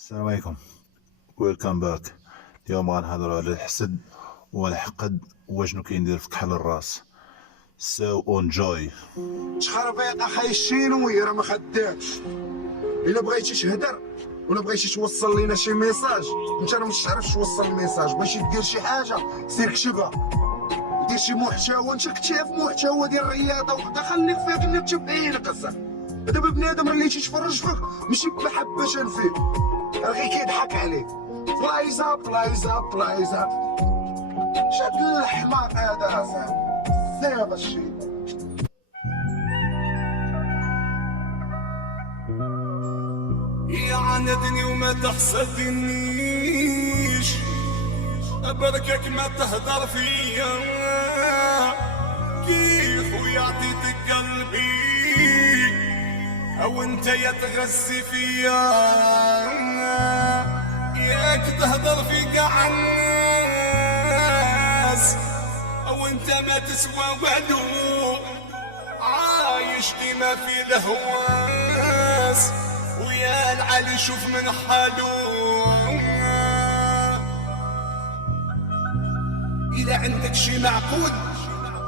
السلام عليكم. ويلكم باك. اليوم غنهضروا على الحسد والحقد واشنو كيندير في كحل الراس. سو انجوي. تخربيق اخاي الشينوي راه ما خدامش. الا بغيتي تهدر ولا بغيتي توصل لينا شي ميساج، انت راه مش تعرفش توصل الميساج. بغيتي دير شي حاجه سير كتبها، دير شي محتوى. انت كتاب محتوى ديال الرياضه وحده خليك فيك نكتب بعينك اصاحبي. دابا بنادم اللي تيتفرج فيك ماشي بمحبه فيك، راه غير كيضحك عليك. بلايزا بلايزا بلايزا شاد الحماق هذا اصاحبي. سير الشيء يا عندني وما تحسدنيش، أبركك ما تهدر فيا. كيف ويعطيتك قلبي أو انت يتغذي فيا، ياك تهدر في قاع الناس أو انت ما تسوى وعدو، عايش ديما في الهواس ويا العلي شوف من حاله. إذا عندك شي معقود